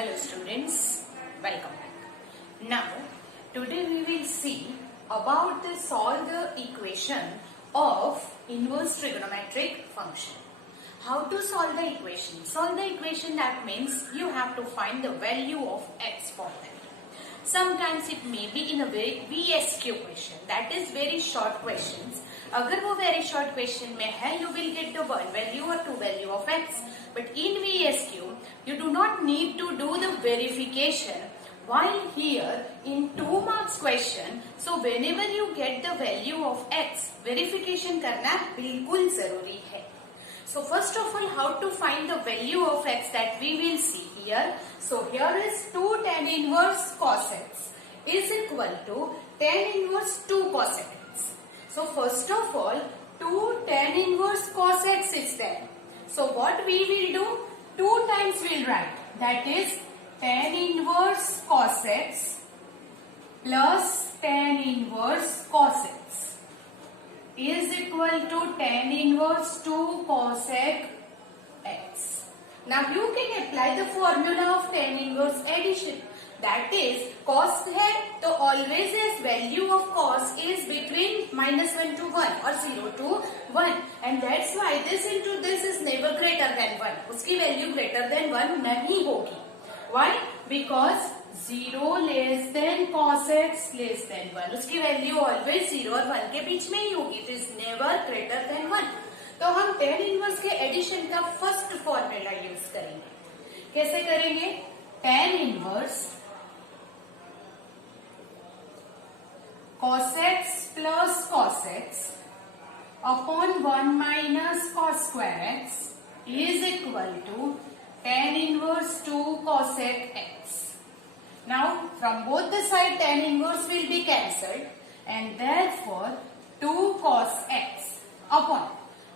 Hello students, welcome back. Now, today we will see about the solve the equation of inverse trigonometric function. How to solve the equation? Solve the equation, that means you have to find the value of x for that. Sometimes it may be in a very VSQ question, that is very short questions. अगर वो very short question में है, you will get the one value or two value of x. But in VSQ, you do not need to do the verification. While here in 2 marks question, so whenever you get the value of x, verification करना बिल्कुल जरूरी है. So first of all, how to find the value of x, that we will see here. So here is 2 tan inverse cos x is equal to tan inverse 2 cos x. So first of all, 2 tan inverse cos x is there. So what we will do? 2 times we'll write. That is tan inverse cos x plus tan inverse cos x is equal to tan inverse 2 cos x. Now you can apply the formula of tan inverse addition. That is, cos है तो always is value of cos is between -1 to 1 or 0 to 1, and that's why this into this is never greater than 1. उसकी value greater than 1 नहीं होगी. Why? Because 0 less than cos x less than 1. उसकी value always 0 और 1 के बीच में ही होगी. It is never greater than 1. तो हम tan inverse के addition का first formula use करेंगे. कैसे करेंगे? tan inverse cos x plus cos x upon 1 minus cos square x is equal to tan inverse 2 cos x. Now from both the side tan inverse will be cancelled, and therefore 2 cos x upon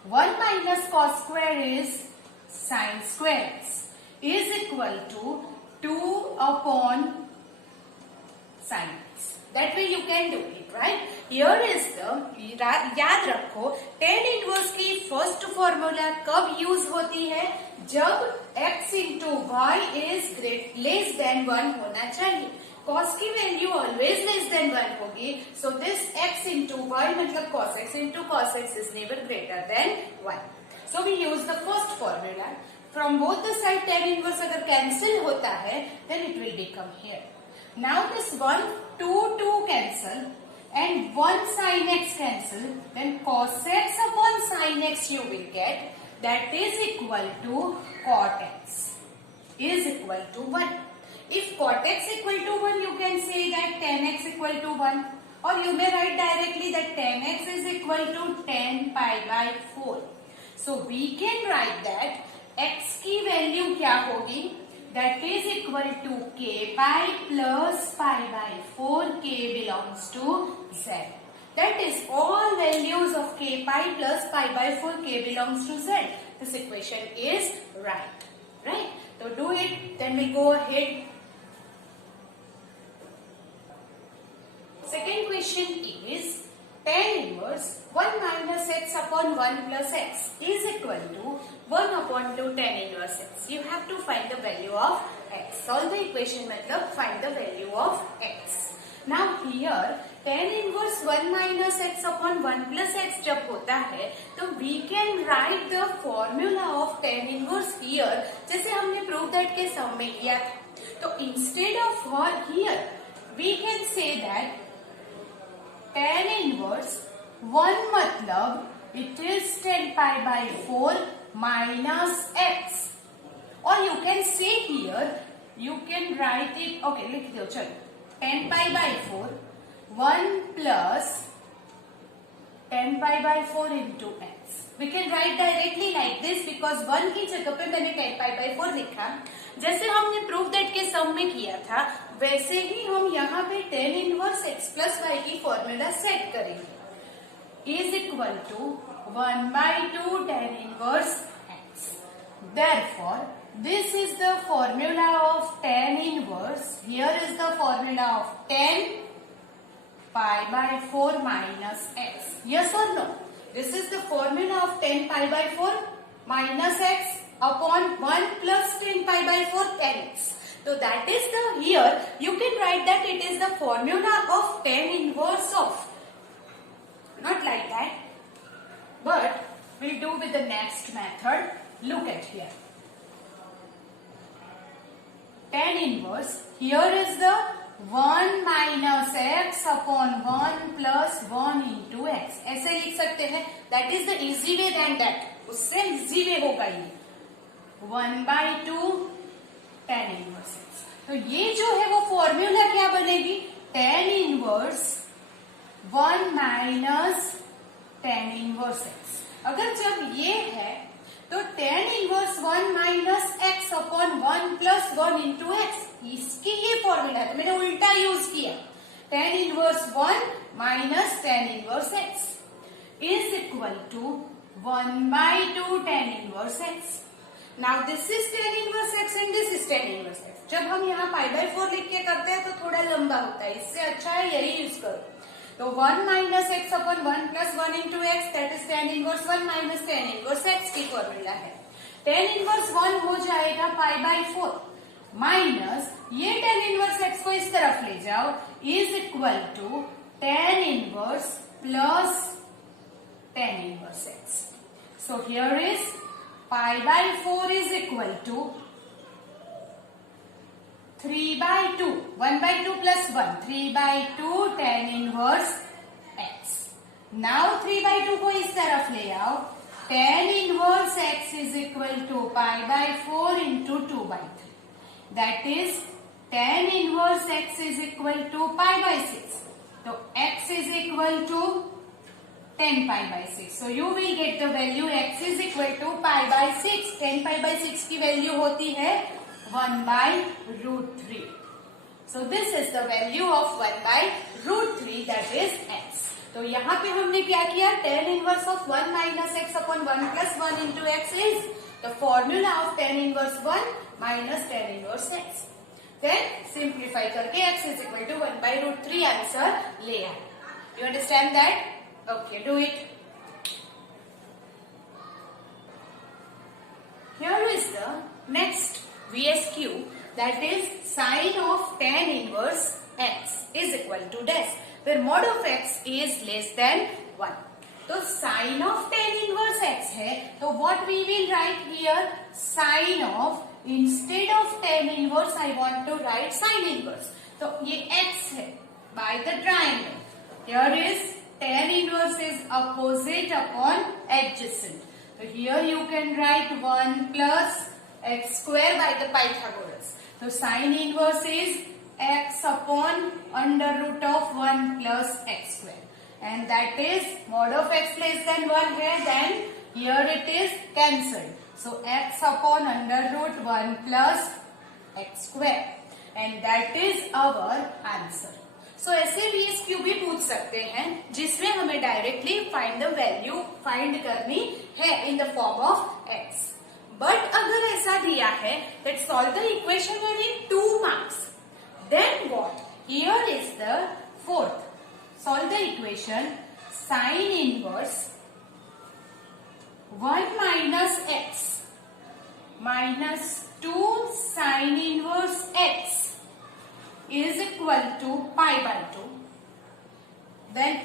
1 minus cos square is sin square x is equal to 2 upon sin x. That way you can do it, right? Here is the, याद रखो, tan inverse की first formula कब use होती है? जब x into y is less than 1 होना चाहिए. cos की value always less than 1 होगी. So this x into y मतलब cos x into cos x is never greater than 1. So we use the first formula. From both the side tan inverse अगर cancel होता है, then it will become here. Now this 1, 2 cancel and 1 sin x cancel, then cos x upon sin x you will get, that is equal to cot x is equal to 1. If cot x equal to 1, you can say that tan x equal to 1, or you may write directly that tan x is equal to tan pi by 4. So we can write that x की value क्या होगी? That is equal to k pi plus pi by 4. K belongs to z. That is all values of k pi plus pi by 4. K belongs to z. This equation is right. Right? So do it. Then we go ahead. Second question is tan inverse 1 minus x upon 1 plus x is equal to 1 upon 2 tan inverse x. You have to find the value of x. Solve the equation मतलब find the value of x. Now here tan inverse 1 minus x upon 1 plus x जब होता है तो we can write the formula of tan inverse here, जैसे हमने prove that के sum में किया था. तो instead of here we can say that tan inverse 1 मतलब it is tan pi by 4 minus x, or you can say here you can write it, okay लिख दो चलो, tan pi by 4 1 plus tan pi by 4 into x. We can write directly like this because 1 की जगह पे मैंने tan pi by 4 लिखा. जैसे हमने proof that के sum में किया था, वैसे ही हम यहाँ पे tan inverse x plus y की formula set करेंगे. Is equal to 1 by 2 tan inverse x. Therefore, this is the formula of tan inverse. Here is the formula of tan pi by 4 minus x. Yes or no? This is the formula of tan pi by 4 minus x upon 1 plus tan pi by 4 x. So that is the, here you can write that it is the formula of tan inverse of, not like that, but we'll do with the next method. Look at here. Tan inverse, here is the 1 minus x upon 1 plus 1 into x. ऐसे लिख सकते हैं. That is the easy way than that. उससे easy way होगा ये. 1/2 tan inverse x. तो ये जो है वो फॉर्मूला क्या बनेगी? tan inverse 1 minus tan inverse x. अगर जब ये है तो tan inverse 1 minus x upon 1 plus 1 into x, इसकी ये फॉर्मूला है. तो मैंने उल्टा यूज किया. tan inverse 1 minus tan inverse x is equal to 1/2 tan inverse x. Now this is tan inverse x and this is tan inverse x. जब हम यहाँ π/4 लिख के करते हैं तो थोड़ा लंबा होता है. इससे अच्छा है यही यूज करो. तो 1 minus x upon 1 plus 1 into x, that is tan inverse 1 minus tan inverse x की फॉर्मूला है. tan inverse 1 हो जाएगा π/4 माइनस ये tan inverse x को इस तरफ ले जाओ is equal to tan inverse plus tan inverse x. So here is π/4 is equal to 3/2, 1/2 plus 1, 3/2 tan inverse x. Now 3/2 को इस तरफ ले आओ. tan inverse x is equal to π/4 into 2/3. That is tan inverse x is equal to π/6. So x is equal to 10 π/6. So you will get the value x is equal to π/6. 10 π/6 की value होती है 1/√3. So this is the value of 1/√3, that is x. तो यहाँ पे हमने क्या किया? tan inverse of 1 minus x upon 1 plus 1 into x is the formula of tan inverse 1 minus tan inverse x. Then simplify करके x is equal to 1/√3 answer ले आए. You understand that? Okay, do it. Here is the next VSQ, that is sine of tan inverse x is equal to dash, where mod of x is less than 1. तो sine of tan inverse x है, तो what we will write here? Sine of, instead of tan inverse I want to write sine inverse. तो ये x है by the triangle. Here is tan inverse is opposite upon adjacent. So here you can write 1 plus x square by the Pythagoras. So sine inverse is x upon under root of 1 plus x square. And that is mod of x less than 1 है, then here it is cancelled. So x upon under root 1 plus x square. And that is our answer. So ऐसे VSQ भी पूछ सकते हैं जिसमें हमें directly find the value find करनी है इन the form of x. But अगर ऐसा दिया है that solve the equation in 2 marks, then what? Here is the fourth. Solve the equation sine inverse 1 minus x minus 2 sine inverse x is equal to pi/2. Then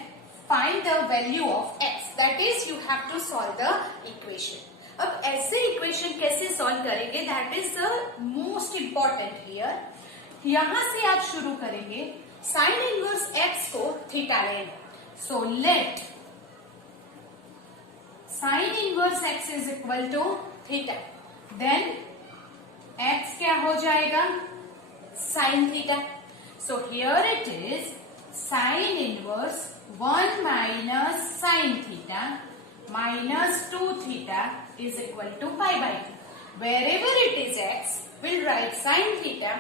find the value of x. That is, you have to solve the equation. अब ऐसे equation कैसे solve करेंगे? That is the most important here. यहां से आप शुरू करेंगे. Sine inverse x को थीटा लेना. So let sine inverse x is equal to theta. Then x क्या हो जाएगा? Sine theta. So here it is sine inverse 1 minus sine theta minus 2 theta is equal to pi/2. Wherever it is x, we'll write sin theta.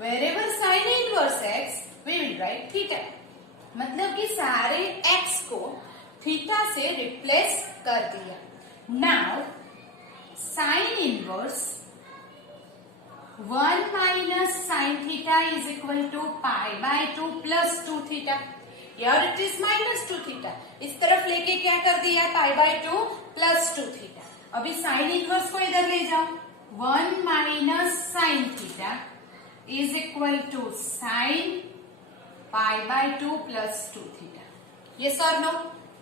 Wherever sin inverse x, we will write theta. मतलब कि सारे x को theta से replace कर दिया. Now sin inverse 1 minus sin theta is equal to pi/2 plus 2 theta. Here it is minus 2 theta. इस तरफ लेके क्या कर दिया? pi/2 plus 2 theta. अभी साइन इनवर्स को इधर ले जाओ. 1 minus sin theta is equal to sin pi by 2 plus 2 theta. Yes or no?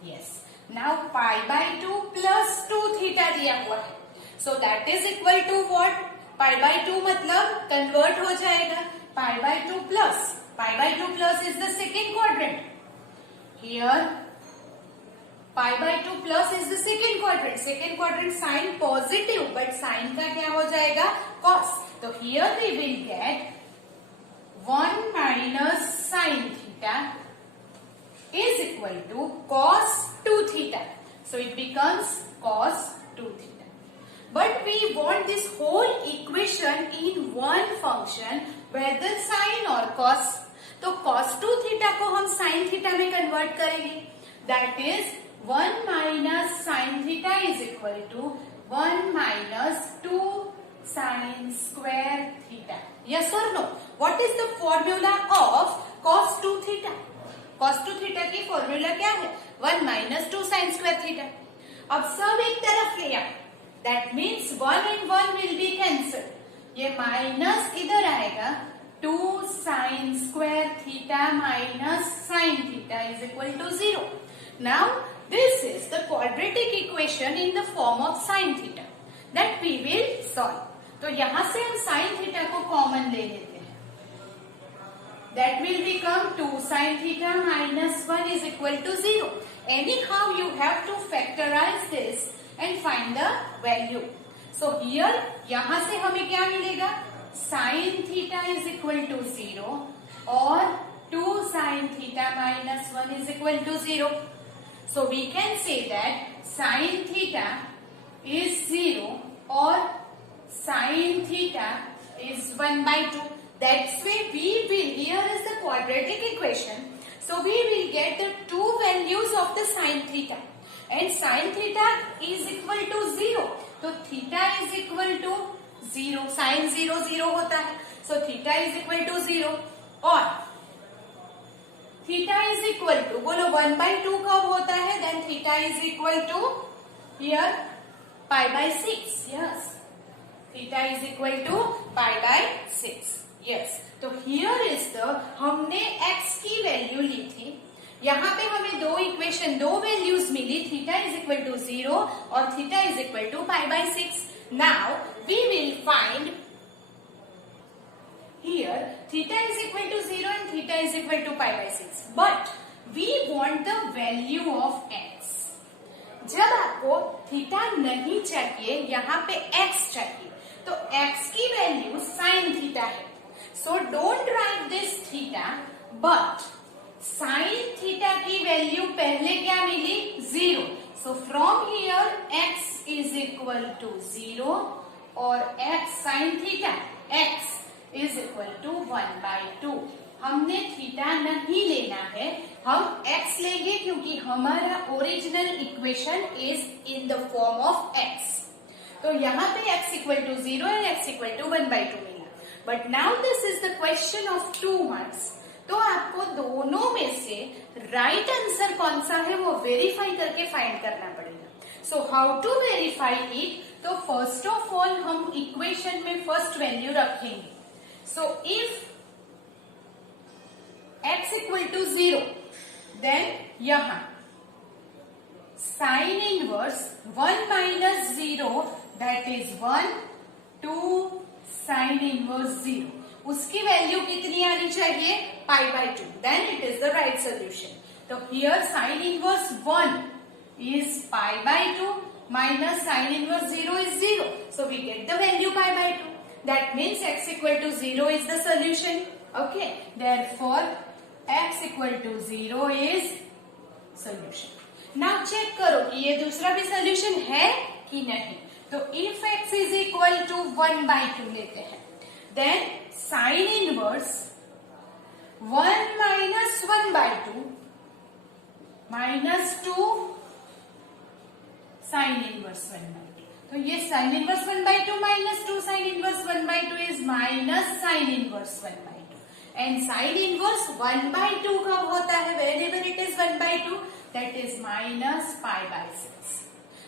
Yes. Now pi by 2 plus 2 theta दिया हुआ है. So that is equal to what? Pi by 2 मतलब convert हो जाएगा. Pi by 2 plus. Pi by 2 plus is the second quadrant. Here pi by 2 plus is the second quadrant. Second quadrant sign positive, but sign का क्या हो जाएगा? Cos. So here we will get 1 minus sin theta is equal to cos 2 theta. So it becomes cos 2 theta. But we want this whole equation in one function, whether sin or cos. तो cos 2 theta को हम sin theta में convert करेंगे. That is 1 minus sin theta is equal to 1 minus 2 sin square theta. Yes or no? What is the formula of cos 2 theta? Cos 2 theta की formula क्या है? 1 minus 2 sin square theta. अब सब एक तरफ ले आओ. That means 1 and 1 will be cancelled. ये minus इधर आएगा. 2 sin square theta minus sin theta is equal to 0. Now this is the quadratic equation in the form of sin theta that we will solve. तो यहाँ से हम sin theta को common ले लेते हैं. That will become 2 sin theta minus 1 is equal to 0. Anyhow you have to factorize this and find the value. So here यहाँ से हमें क्या मिलेगा? Sin theta is equal to 0 और 2 sin theta minus 1 is equal to 0. So we can say that sin theta is 0 or sin theta is 1 by 2. That's why we will, here is the quadratic equation. So we will get the two values of the sin theta. And sin theta is equal to 0. So theta is equal to 0. Sin 0 0 होता है. So theta is equal to 0. और theta is equal to, बोलो 1 by 2 कब होता है? Then theta is equal to here pi by 6. Yes. Theta is equal to pi by 6. Yes. तो here is the, हमने x की वैल्यू ली थी. यहाँ पे हमें दो इक्वेशन, दो वैल्यूज मिली. थीटा इज इक्वल टू 0 और theta is equal to pi by 6. Now we will find here theta is equal to 0 and theta is equal to pi by 6. But we want the value of x. जब आपको theta नहीं चाहिए, यहाँ पे x चाहिए, तो x की value sin theta है. So don't write this theta, but sin theta की वैल्यू पहले क्या मिली? 0. So from here x is equal to 0 और x sin theta x is equal to 1 by 2. हमने थीटा नहीं लेना है, हम x लेंगे क्योंकि हमारा original equation is in the form of x. तो यहाँ पे x equal to 0 and x equal to 1 by 2 मिला. But now this is the question of 2 marks. तो आपको दोनों में से राइट आंसर कौन सा है वो वेरीफाई करके फाइंड करना पड़ेगा. So how to verify it? तो फर्स्ट ऑफ ऑल हम इक्वेशन में फर्स्ट वैल्यू रखेंगे. So if x equal to 0, then यहाँ sin inverse 1 minus 0 that is 1 2 sin inverse 0. उसकी वैल्यू कितनी आनी चाहिए? pi by 2. Then it is the right solution. तो here sin inverse 1 is pi by 2 minus sin inverse 0 is 0. So we get the value pi by 2. That means x equal to 0 is the solution. Okay. Therefore, x equal to 0 is solution. Now check करो कि ये दूसरा भी solution है कि नहीं. तो if x is equal to 1 by 2 लेते हैं, then sin inverse 1 minus 1 by 2 minus 2 sin inverse 1 by 2. तो ये sin inverse 1 by 2 minus 2 sin inverse 1 by 2 is minus sin inverse 1 by 2. And sin inverse 1 by 2 कब होता है? Whenever it is 1 by 2, that is minus pi by 6.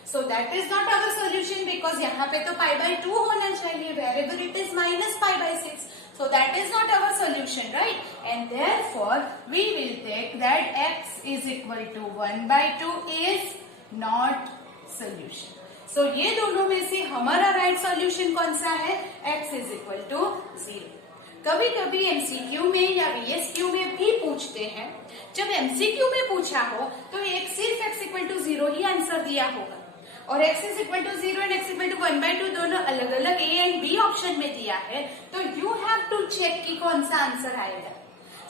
So that is not our solution because यहाँ पे तो pi by 2 होना चाहिए. Wherever it is minus pi by 6. So So that is not our solution, right? And therefore we will take that x is equal to 1/2 is not solution. So ये दोनों में से हमारा राइट सॉल्यूशन कौन सा है? x is equal to 0. कभी कभी एमसीक्यू में या वीएसक्यू में भी पूछते हैं. जब एमसीक्यू में पूछा हो तो एक सिर्फ x इक्वल टू 0 ही आंसर दिया होगा और x is equal to 0 and x equal to 1/2 दोनों अलग अलग ए एंड बी ऑप्शन में दिया है. तो यू हैव टू चेक कि कौन सा आंसर आएगा.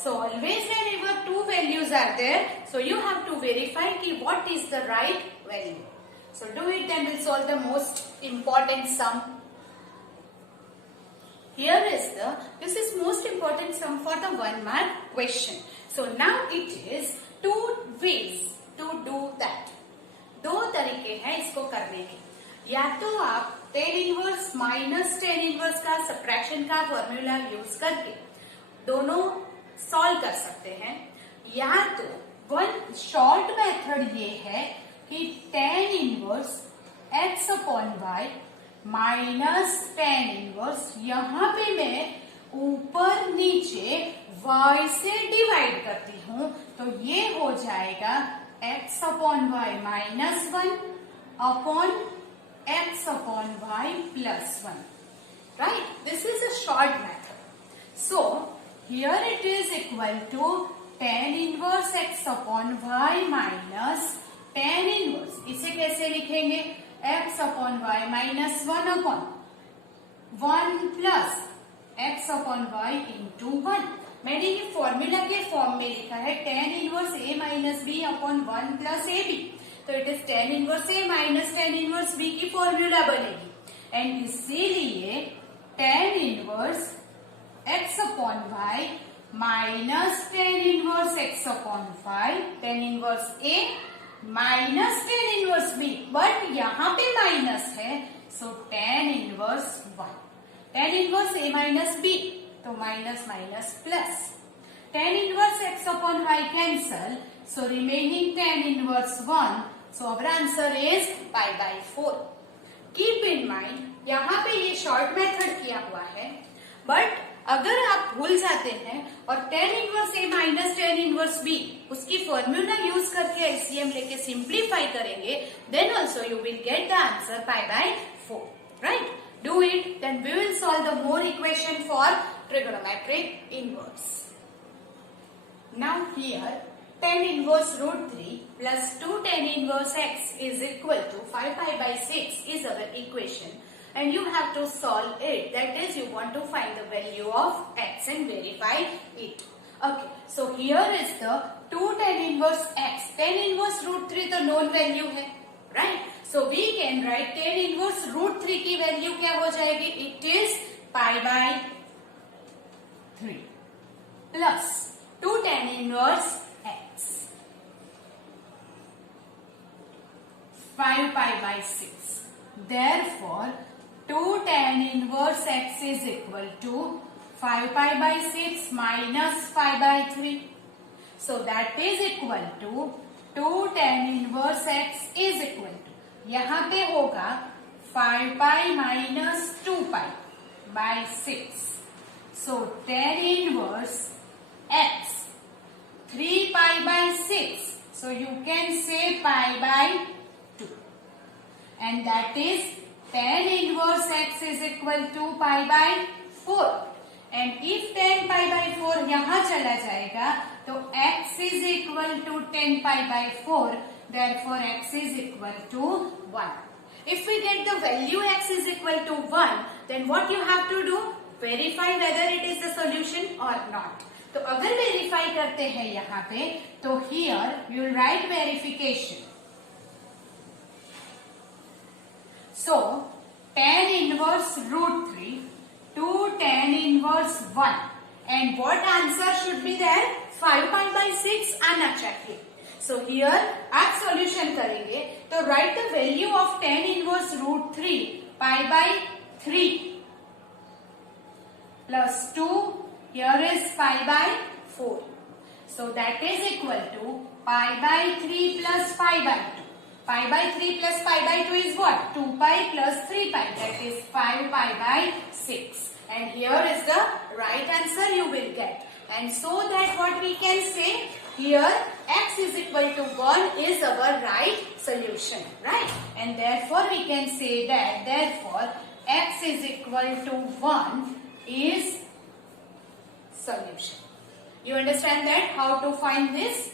So always whenever two values are there, so you have to verify कि what is the right value. So do it, then we'll solve the most important sum. Here is this is most important sum for the 1 mark question. So now it is 2 ways to do that. 2 तरीके हैं इसको करने के. या तो आप tan inverse minus tan inverse का subtraction का फॉर्मूला यूज करके दोनों सॉल्व कर सकते हैं, या तो वन शॉर्ट मेथड ये है कि tan inverse x upon y minus tan inverse, यहाँ पे मैं ऊपर नीचे y से डिवाइड करती हूँ तो ये हो जाएगा x upon y minus 1 upon x upon y plus 1. Right? This is a short method. So here it is equal to tan inverse x upon y minus tan inverse. इसे कैसे लिखेंगे? x upon y minus 1 upon 1 plus x upon y into 1. मैंने ये formula के form में लिखा है tan inverse a minus b upon 1 plus ab. तो it is tan inverse a minus tan inverse b की फॉर्मूला बनेगी एंड इसीलिए tan inverse x upon y minus tan inverse x upon y, tan inverse a minus tan inverse b, but यहाँ पे minus है सो tan inverse 1. tan inverse a minus b तो minus minus plus. tan inverse x upon y cancel, so remaining tan inverse 1, so our answer is pi by 4. Keep in mind यहाँ पे ये short method किया हुआ है, but अगर आप भूल जाते हैं और tan inverse a minus tan inverse b उसकी फॉर्मूला यूज करके एलसीएम लेके सिंप्लीफाई करेंगे, then also you will get the answer pi by 4. Right? Do it, then we will solve the more equation for trigonometric inverse. Now here tan inverse root 3 plus 2 tan inverse x is equal to 5 pi by 6 is our equation. And you have to solve it. That is, you want to find the value of x and verify it. Okay. So here is the 2 tan inverse x. Tan inverse root 3 तो known value है, right? So we can write tan inverse root 3 की value क्या हो जाएगी? It is pi by 3 plus 2 tan inverse x 5 pi by 6. Therefore 2 tan inverse x is equal to 5 pi by 6 minus 5 by 3. So that is equal to 2 tan inverse x is equal to, यहाँ पे होगा 5 pi minus 2 pi by 6. So tan inverse x 3 pi by 6. So you can say pi by 2. And that is tan inverse x is equal to pi by 4. And if tan pi by 4 यहाँ चला जाएगा तो x is equal to 10 pi by 4. Therefore x is equal to 1. If we get the value x is equal to 1, then what you have to do? Verify whether it is the solution or not. तो अगर verify करते हैं यहाँ पे तो here you will write verification. So tan inverse root 3, 2 tan inverse 1, and what answer should be there? 5 pi by 6 आना चाहिए. So here आप solution करेंगे तो write the value of tan inverse root 3 pi by 3 plus 2, here is pi by 4. So that is equal to pi by 3 plus pi by 2. Pi by 3 plus pi by 2 is what? 2 pi plus 3 pi. That is 5 pi by 6. And here is the right answer you will get. And so that what we can say here, x is equal to 1 is our right solution, right? And therefore we can say that therefore x is equal to 1 is solution. You understand that how to find this?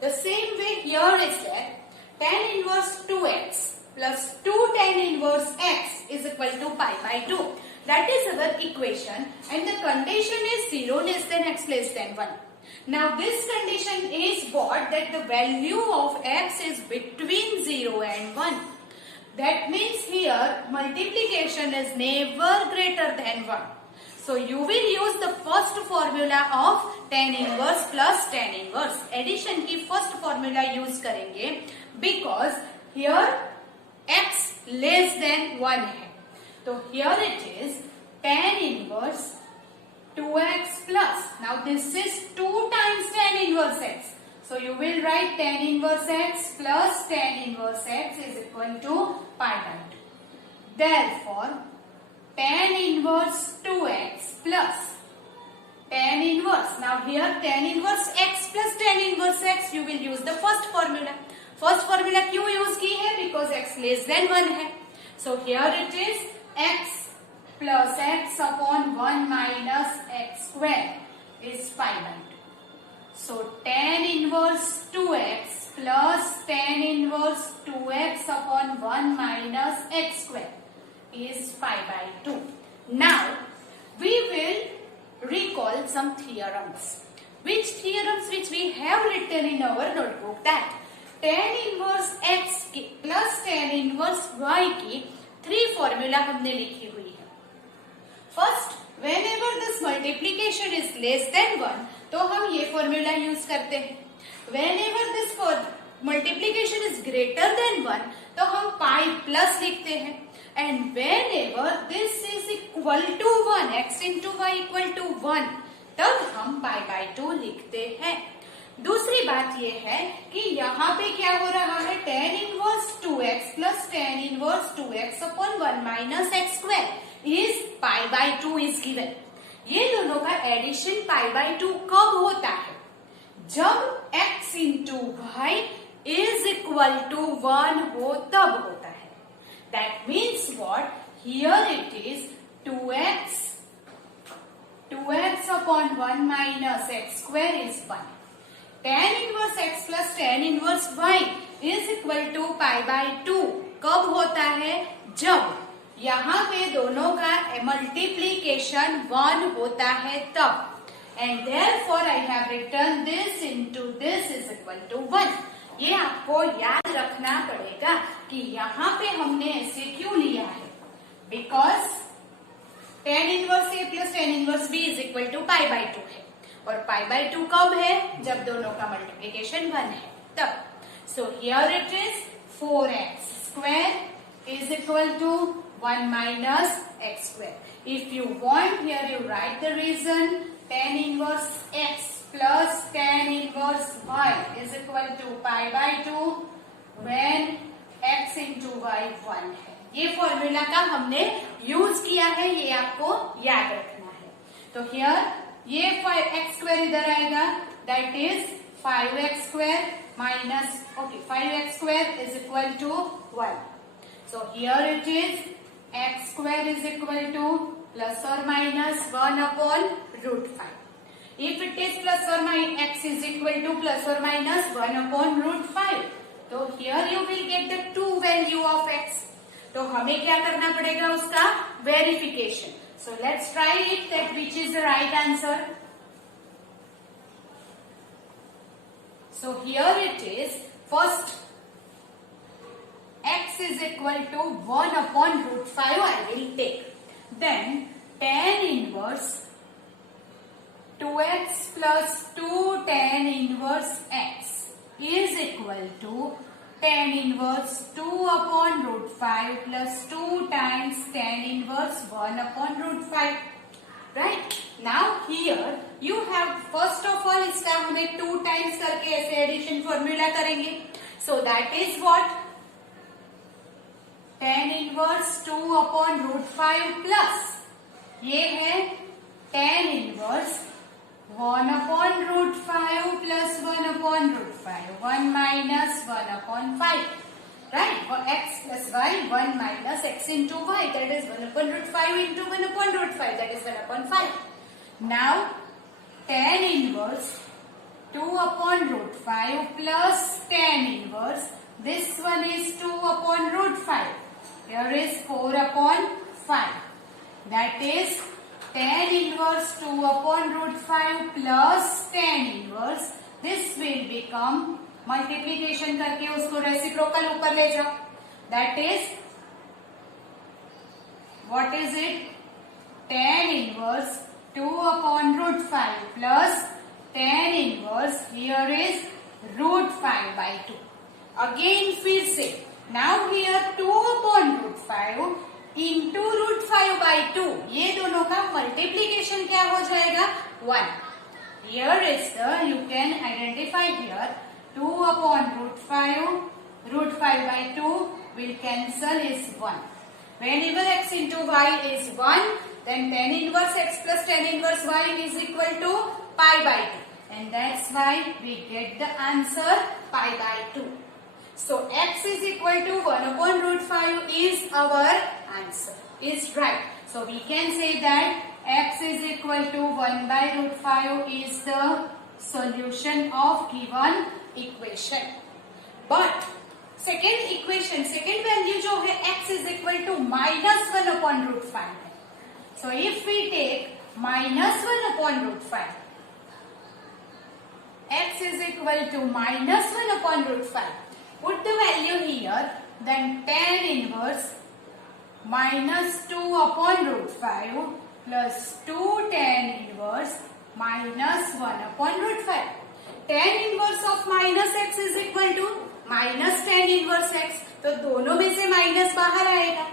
The same way here is that tan inverse 2x plus 2 tan inverse x is equal to pi by 2. That is our equation, and the condition is 0 less than x less than 1. Now this condition is what? That the value of x is between 0 and 1. That means here multiplication is never greater than 1. So you will use the first formula of tan inverse plus tan inverse. Addition की first formula use करेंगे because here x less than 1 है. So here it is tan inverse 2x plus. Now this is 2 times tan inverse x. So you will write tan inverse x plus tan inverse x is equal to pi by 2. Therefore tan inverse 2x plus tan inverse. Now here tan inverse x plus tan inverse x you will use the first formula. First formula क्यों use की है? Because x less than 1 है. So here it is x plus x upon 1 minus x square is pi by 2. So tan inverse 2x plus tan inverse 2x upon 1 minus x square is pi by 2. Now we will recall some theorems. Which theorems which we have written in our notebook? That tan inverse x plus tan inverse y की 3 formula हमने लिखी हुई है. First, whenever this multiplication is less than 1, तो हम ये formula use करते हैं. Whenever this multiplication is greater than 1, तो हम pi plus लिखते हैं. And whenever this is equal to 1, x into y equal to 1, तब हम pi by 2 लिखते हैं. दूसरी बात ये है कि यहाँ पे क्या हो रहा है? tan inverse 2x plus tan inverse 2x upon 1 minus x square is pi by 2 is given. ये दोनों का एडिशन pi by 2 कब होता है? जब x into y is equal to 1 हो तब होता है. That means what? Here it is 2x upon 1 minus x square is 1. Tan inverse x plus tan inverse y is equal to pi by 2. कब होता है? जब यहाँ पे दोनों का मल्टीप्लीकेशन 1 होता है तब. And therefore I have written this into this is equal to 1. ये आपको याद रखना पड़ेगा कि यहाँ पे हमने ऐसे क्यों लिया है? Because tan inverse a plus tan inverse b is equal to pi by 2 है. और pi by 2 कब है? जब दोनों का मल्टीप्लिकेशन 1 है तब. So here it is 4x square is equal to 1 minus x square. If you want, here you write the reason. Tan inverse x plus tan inverse y is equal to pi by 2 when x into y 1 है. ये formula का हमने use किया है, ये आपको याद रखना है. तो here ये x square इधर आएगा. That is 5x square minus 5x square is equal to 1. So here it is x square is equal to plus or minus 1 upon root 5. If it is plus or minus x is equal to plus or minus 1 upon root 5, तो here you will get the true value of x. तो हमें क्या करना पड़ेगा? उसका verification. So let's try it that which is the right answer. So here it is first x is equal to 1 upon root 5 I will take. Then tan inverse 2x plus 2 tan inverse x is equal to tan inverse 2 upon root 5 plus 2 times tan inverse 1 upon root 5. Right? Now here you have first of all इसका हमें 2 times करके ऐसे addition formula करेंगे. So that is what? tan inverse 2 upon root 5 plus ये है tan minus 1 upon 5. Right? For x plus y, 1 minus x into y. That is 1 upon root 5 into 1 upon root 5. That is 1 upon 5. Now, tan inverse 2 upon root 5 plus tan inverse. This one is 2 upon root 5. Here is 4 upon 5. That is tan inverse 2 upon root 5 plus tan inverse. This will become multiplication करके उसको reciprocal ऊपर ले जाओ. That is, what is it? Tan inverse 2 upon root 5 plus tan inverse here is root 5 by 2. Again फिर से, now here 2 upon root 5 into root 5 by 2. ये दोनों का multiplication क्या हो जाएगा? 1. Here is the, you can identify here, 2 upon root 5 by 2 will cancel is 1. Whenever x into y is 1, then tan inverse x plus tan inverse y is equal to pi by 2. And that's why we get the answer pi by 2. So x is equal to 1 upon root 5 is our answer, is right. So we can say that x is equal to 1 by root 5 is the solution of given equation. But second equation, second value जो है x is equal to minus 1 upon root 5 है. So if we take minus 1 upon root 5, x is equal to minus 1 upon root 5. Put the value here, then tan inverse minus 2 upon root 5 plus 2 tan inverse minus 1 upon root 5. Tan inverse of minus x is equal to minus tan inverse x. तो दोनों में से minus बाहर आएगा.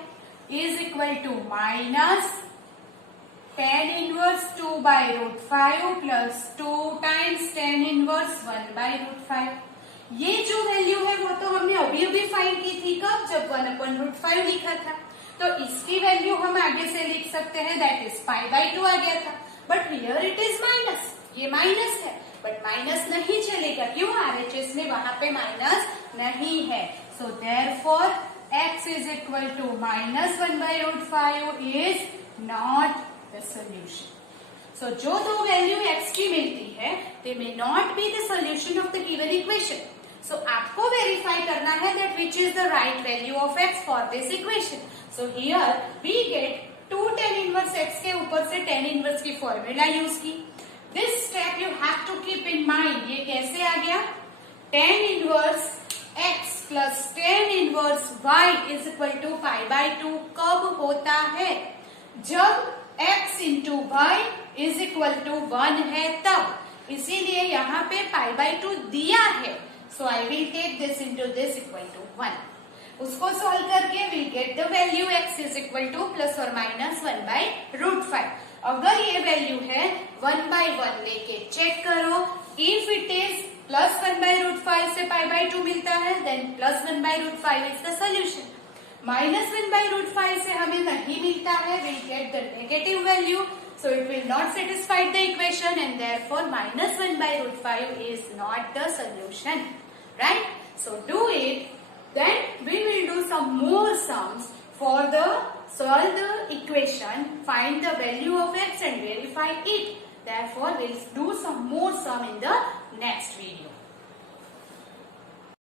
Is equal to minus tan inverse 2 by root 5 plus 2 times tan inverse 1 by root 5. ये जो value है वो तो हमने अभी फाइंड की थी कब, जब 1 upon root 5 लिखा था. तो इसकी वैल्यू हम आगे से लिख सकते हैं, दैट इज पाई बाई 2 आ गया था. But here it is minus, ये माइनस है, बट माइनस नहीं चलेगा. क्यों? आरएचएस में वहां पे माइनस नहीं है. So therefore x is equal to minus 1 by root 5 is not the solution. So जो दो वैल्यू x की मिलती है, they may not be the solution of the given equation. So आपको वेरीफाई करना है that which is the right value of x for this equation. So here we get 2 tan inverse x के ऊपर से tan inverse की formula use की. This step you have to keep in mind. ये कैसे आ गया? tan inverse x plus tan inverse y is equal to pi by 2 कब होता है? जब x into y is equal to 1 है तब. इसीलिए यहाँ पे pi by 2 दिया है. So I will take this into this equal to 1. उसको सॉल्व करके we get the value x is equal to plus or minus 1 by root 5. अगर ये वैल्यू है 1 by 1 लेके चेक करो. If it is plus 1 by root 5 से pi by 2 मिलता है, then plus 1 by root 5 is the solution. Minus 1 by root 5 से हमें नहीं मिलता है, we get the negative value. So it will not satisfy the equation and therefore minus 1 by root 5 is not the solution. Right? So do it. Then we will do some more sums for the solve the equation, find the value of x and verify it. Therefore we'll do some more sum in the next video.